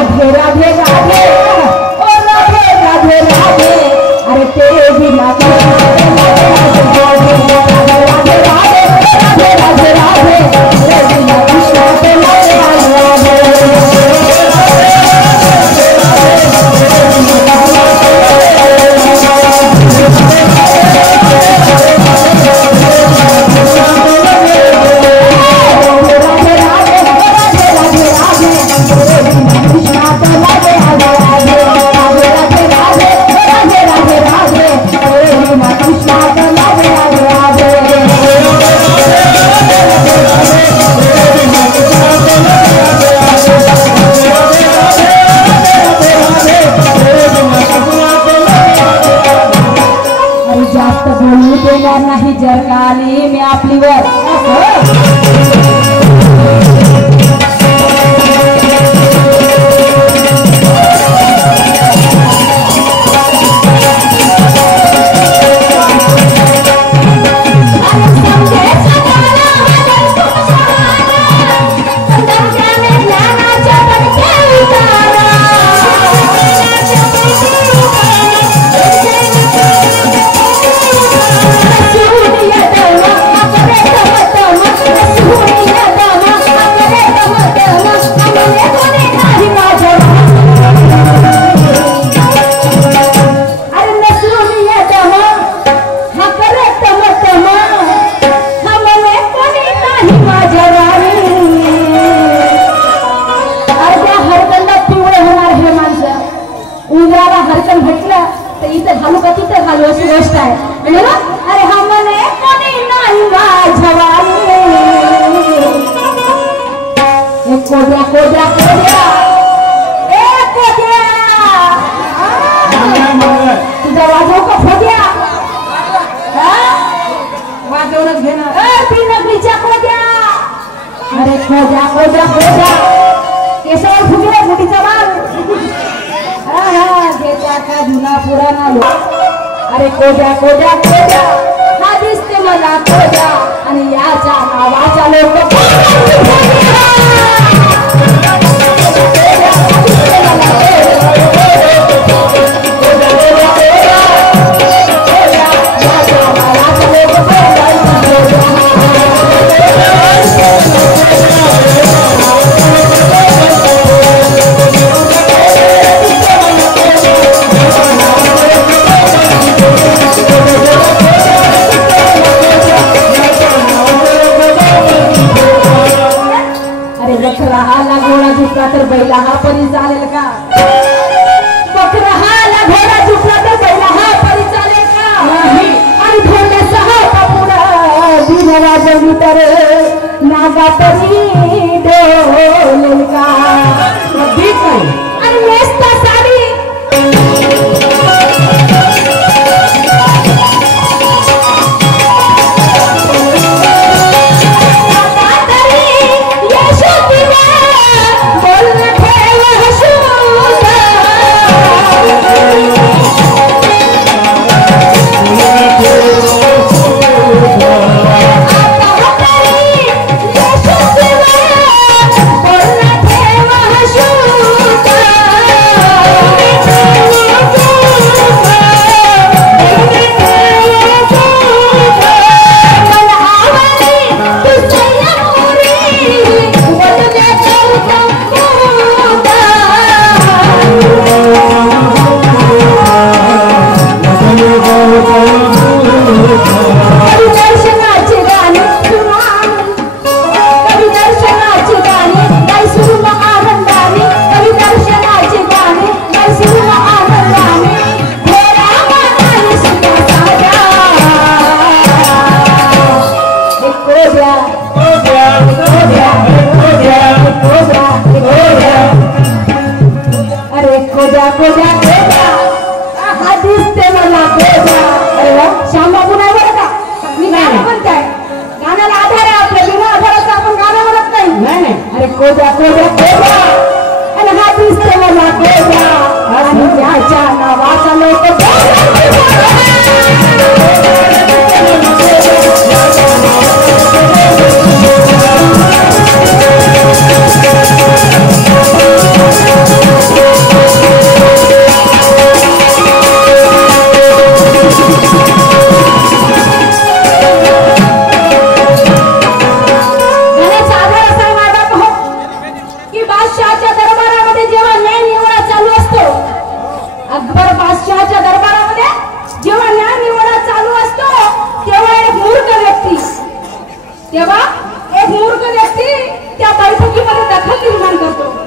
राधे राधे राधे ओ राधे राधे राधे अरे तेरे बिना राधे राधे राधे राधे राधे राधे तेरे बिना कृष्णा तो राधे राधे नाही जर काली मी आपली वर अरे कोजा कोजा कोजा हा दिसते मला कोजा आणि याच्या नावाचा लोक तर बैला हा परी चालेल का बकरा हाला घोडा झुकला तर बैला हा परी चालेल का आणि ढोल्यासह पुढा दिन वाजवली तर नागा परी डोलेल का ठीक नाही आणि नेसता साडी कोजा कोजा कोजा आणि हा दिसते मला कोजा आणि त्याच्या नावाचा लोक अकबर बादशहाच्या दरबारामध्ये जेव्हा न्याय निवडा चालू असतो तेव्हा एक मूर्ख व्यक्ती त्या बैठकीमध्ये दखल निर्माण करतो.